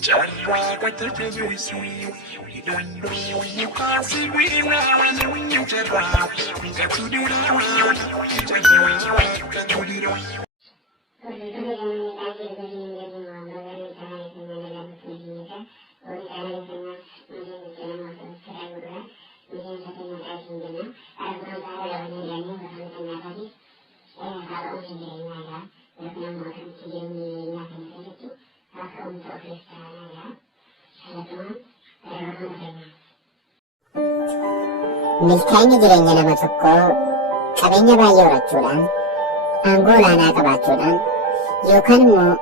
Jarra quante preso su you can't see me when you get round. We got to do it. Milkaa'inni jireenya nama tokkoo qabeenya baay'ee horachuudhaan, aangoo olaanaa qabaachuudhaan yookaan immoo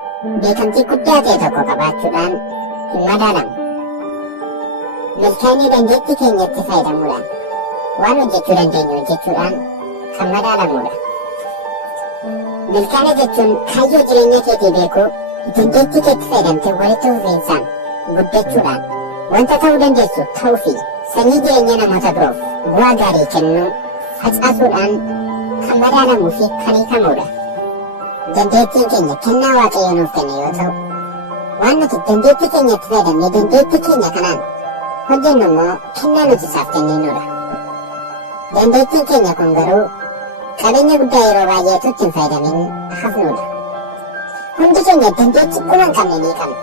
beekamtii guddaa ta'e tokko qabaachuudhaan hin madaalamu. Milkaa'inni dandeettii keenyatti fayyadamuudhaan waan hojjechuu dandeenyu hojjechuudhaan kan madaalamudha. Milkaa'ina jechuun kaayyoo jireenya keetii beekuu, dandeettii keetti fayyadamtee walitti fufiinsaan guddachuudhaan wanta ta'uu dandeessu ta'uu fi sanyii jireenya namoota biroof bu'aa gaarii kennuu facaasuudhaan kan madaalamuu fi kan hiikamudha. Dandeettiin keenya kennaa waaqayyo nuuf kenne yoo ta'u, waan nuti dandeettii keenyatti fayyadamnee dandeettii keenya kanaan hojjennu immoo kennaa nuti isaaf kenninudha. Dandeettiin keenya kun garuu qabeenya guddaa yeroo baay'eetu ittiin fayyadamin hafnudha. Hundi keenya dandeettii dhuma hin qabne ni qabna.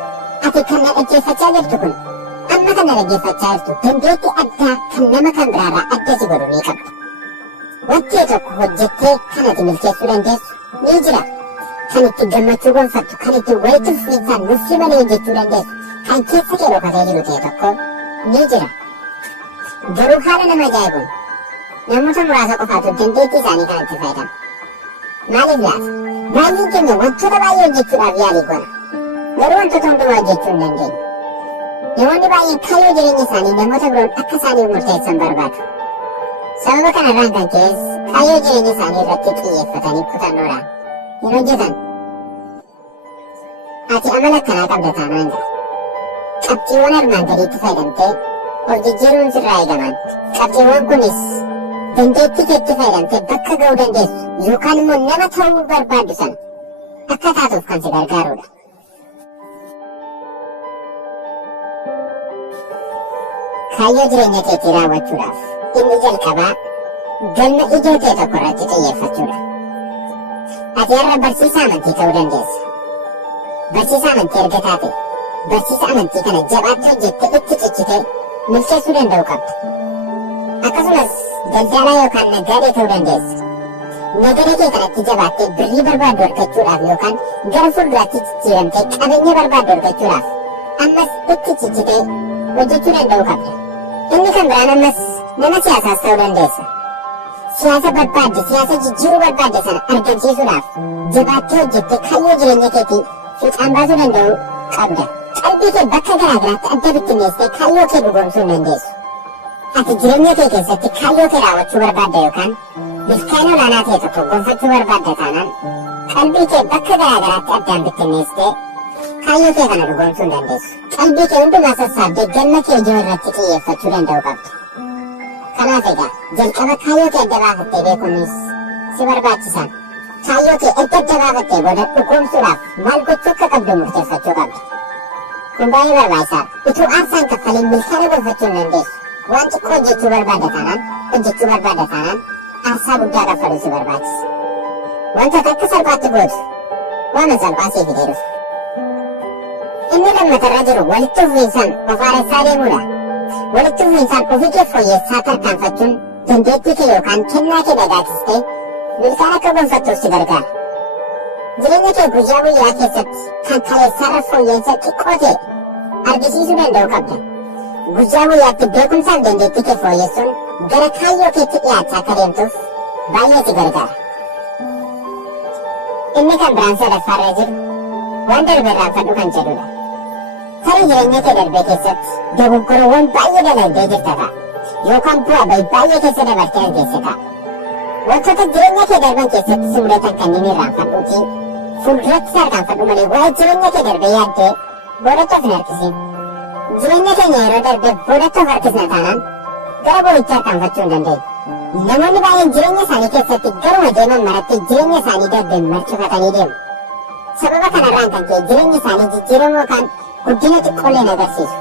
Ati kan na dhaggeeffachaa jirtu kun amma kan na dhaggeeffachaa jirtu dandeettii addaa kan nama kan biraarraa adda si godhu ni qabda. Wanti tokko hojjettee kan ati milkeessuu dandeessu ni jira. Kan itti gammachuu gonfattu, kan itti walitti fufiinsaan nuffii malee hojjechuu dandeessu, kan keessa kee dhokatee jiru ta'e tokko ni jira. Garuu haala nama ajaa'ibuun namoota muraasa qofaatu dandeettii isaanii kan itti fayyadamu. Maaliif laata? Baay'een keenya wantoota baay'ee hojjechuudhaaf yaalii goona. Garuu wantoota hundumaa hojjechuu hin dandeenye. Namoonni baay'een kaayyoo jireenya isaanii namoota biroon akka isaaniif murteessan barbaadu. Sababa kanarraan kan ka'es kaayyoo jireenya isaanii irratti xiyyeeffatanii kutannoodhaan hin hojjetan. Ati amala akkanaa qabda taanaan jira. Qabxiiwwan armaan gadiitti fayyadamtee of jijjiiruun sirraa eegaman. Qabxiiwwan kunis dandeettii keetti fayyadamtee bakka ga'uu dandeessu yookaan immoo nama ta'uu barbaaddu sana akka taatuuf kan si gargaarudha. Kaayyoo jireenya keetii raawwachuudhaaf inni jalqabaa galma ijoo ta'e tokko irratti xiyyeeffachuudha. Ati har'a barsiisaa amantii ta'uu dandeessa. Barsiisaa amantii erga taate barsiisa amantii kana jabaatti hojjettee itti cichitee milkeessuu danda'u qabda. Akkasumas daldalaa yookaan naggaadee ta'uu dandeessa. Naggaadee kee kanatti jabaattee birrii barbaaddu argachuudhaaf yookaan gara fuulduraatti jijjiiramtee qabeenya barbaaddu argachuudhaaf ammas itti cichitee hojjechuu danda'u qabda. Inni kan biraan ammas nama siyaasaas ta'uu dandeessa. Siyaasa barbaadde, siyaasa jijjiiruu barbaadde sana argamsiisuudhaaf jabaattee hojjettee kaayyoo jireenya keetii fiixaan baasuu danda'u qabda. Qalbii kee bakka garaa garaatti adda bittinneessitee kaayyoo kee dhugoomsuu hin dandeessu. Ati jireenya kee keessatti kaayyoo kee raawwachuu barbaadda yookaan milkaa'ina olaanaa ta'e tokko gonfachuu barbaadda taanaan qalbii kee bakka garaa garaatti addaan bittinneessitee kaayyoo kee kana dhugoomsuu hin dandeessu. Qalbii kee hundumaa sassaabdee galma kee ijoo irratti xiyyeeffachuu danda'u qabda. Kanaaf egaa jalqaba kaayyoo kee adda baafattee beekuunis si barbaachisa. Kaayyoo kee adda baafattee booda dhugoomsuudhaaf maal gochuu akka qabdu murteeffachuu qabda. Kun baay'ee barbaachisaadha. Utuu aarsaan kaffaliin milkaa'ina gonfachuu hin dandeessu. Waan xiqqoo hojjechuu barbaadda taanaan aarsaa guddaa kaffaluu si barbaachisa. Wantoota akka salphaatti gootu waan salphaa siif fidee dhufa. Inni lammatarra jiru walitti fufiinsaan of haaressaa deemuudha. Walitti fufiinsaan ofii kee fooyyessaa tarkaanfachuun dandeettii kee yookaan kennaa kee dagaagsistee milkaa'ina akka gonfattuuf si gargaara. Jireenya kee guyyaa guyyaa keessatti kan kaleessaarra fooyya'insa xiqqoo ta'e argisiisuu danda'u qabda. Guyyaa guyyaatti beekumsaaf dandeettii kee fooyyessuun gara kaayyoo keetti dhiyaachaa akka deemtuuf baay'ee si gargaara. Inni kan biraan sadaffaarra jiru waan darbe irraanfadhu kan jedhudha. Tarii jireenya kee darbee keessatti dogoggorawwan baay'ee dalagdee jirta ta'a yookaan bu'aa bahii baay'ee keessa dabartee argeesse ta'a. Wantoota jireenya kee darban keessatti si mudatan kanneen irraanfadhuutii fuulduratti tarkaanfadhu malee waa'ee jireenya kee darbee yaaddee boodatti of hin harkisiin. Jireenya keenya yeroo darbe boodatti of harkisna taanaan gara boriitti tarkaanfachuu hin dandeenyu. Namoonni baay'een jireenya isaanii keessatti garuma deeman maratti jireenya isaanii darbe marcifatanii deemu. Sababa kanarraan kan ka'e jireenya isaanii jijjiiramuu yookaan guddina xiqqoolee agarsiisu.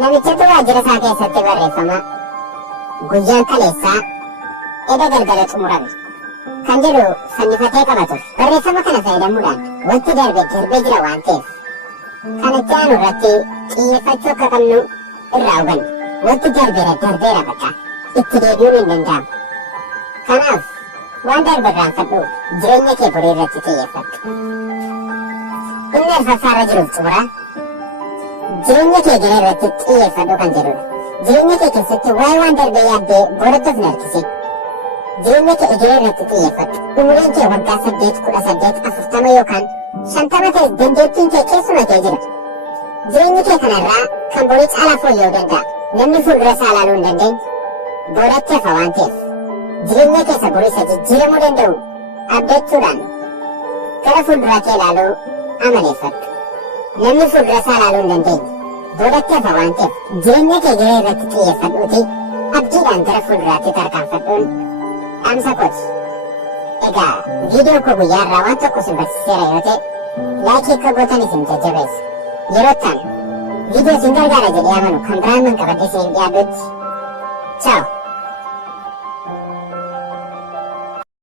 Namichatu waajjira isaa keessatti barreeffama guyyaan kaleessaa eda galgala xumurame kan jedhu fannifatee qaba ture. Barreeffama kana fayyadamuudhaan wanti darbee jira waan ta'eef kanatti aanu irratti xiyyeeffachuu akka qabnu irraa hubanna. Wanti darbeera bakka itti deebi'uun hin danda'amu. Kanaaf waan darbe irraanfadhuuf jireenya kee borii irratti xiyyeeffadhu. Inni arfaffaarra jiruuf xumura jireenya kee gara irratti xiyyeeffadhu kan jedhudha. Jireenya kee keessatti waa'ee waan darbee yaaddee boodatti of hin harkisin. Jireenya kee gara irratti xiyyeeffadhu. Umuriin kee waggaa 8, 18, 40 yookaan 50 ta'e dandeettiin kee keessuma kee jira. Jireenya kee kanarraa kan borii caalaa fooyya'uu danda'a. Namni fuuldura isaa ilaaluu hin dandeenye boodatti hafa waan ta'eef jireenya keessa borii isa jijjiiramuu danda'u abdachuudhaan gara fuulduraa kee ilaaluu amaleeffadhu. Namni fuuldura isaa ilaaluu hin dandeenye boodatti hafa waan ta'eef jireenya kee gara irratti xiyyeeffadhuuti abdiidhaan gara fuulduraatti tarkaanfadhuun dhaamsa kooti. Egaa viidiyoo koo guyyaa irraa waan tokko isin barsiiseera yoo ta'e laayikii akka gootan isin jajjabeessa. Yeroo itti aanu viidiyoo isin gargaara jedhee amanu kan biraan qabadhee isin dhiyaadhutti. Ciao.